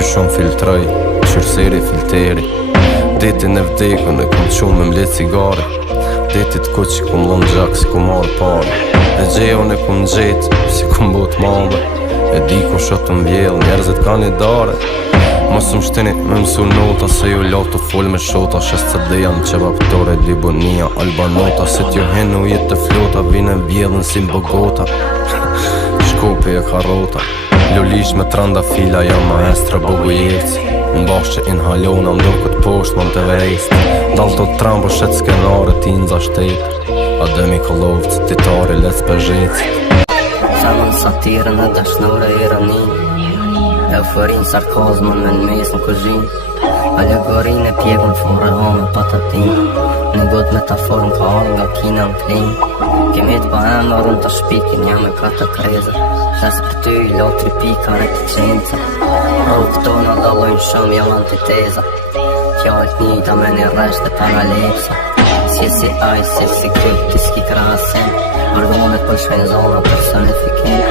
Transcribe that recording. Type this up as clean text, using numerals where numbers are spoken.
që shumë filtroj, qërëseri filteri. Detin e vdekën e kum qumë me mlet cigare. Detit ku që kum lën gjak si kum marrë pare. E gjeon e kum gjetë si kum bot madhe. E di ku shotë m'vjell, njerëzit ka një dare. Mos më shteni me mësu nota, se ju lotë të full me shota. Shes të dejan që baptore, Libonia, Albanota. Se t'ju henu jetë të flota, vine vjedhen si Bogota. Shkopi e karota, lulish me tranda fila, jam maestra Bogojevci. Mbash që inhalona, mdo këtë poshtë më të vejst. Dal të trambo shet skenare, tinza shtetë. Ademi Kolovc, titari, lec përzhec. Zemën satirën e dashnore iranin. Euforin, sarkazmën me në mes në kuzhin. Alegorin e pjekën fore hame patatin. Në god metaforën ka arë nga kina në klin. Kemi të ba emërën të shpikin, jam e ka të krezër. Shes për ty i lotri pika reticenca. Rukë tona dalojnë shumë jam antiteza. Fjallët njita me një resht e paralepsa. Si aj, si krypti s'ki krasen. Organet për shpenzona personifikim.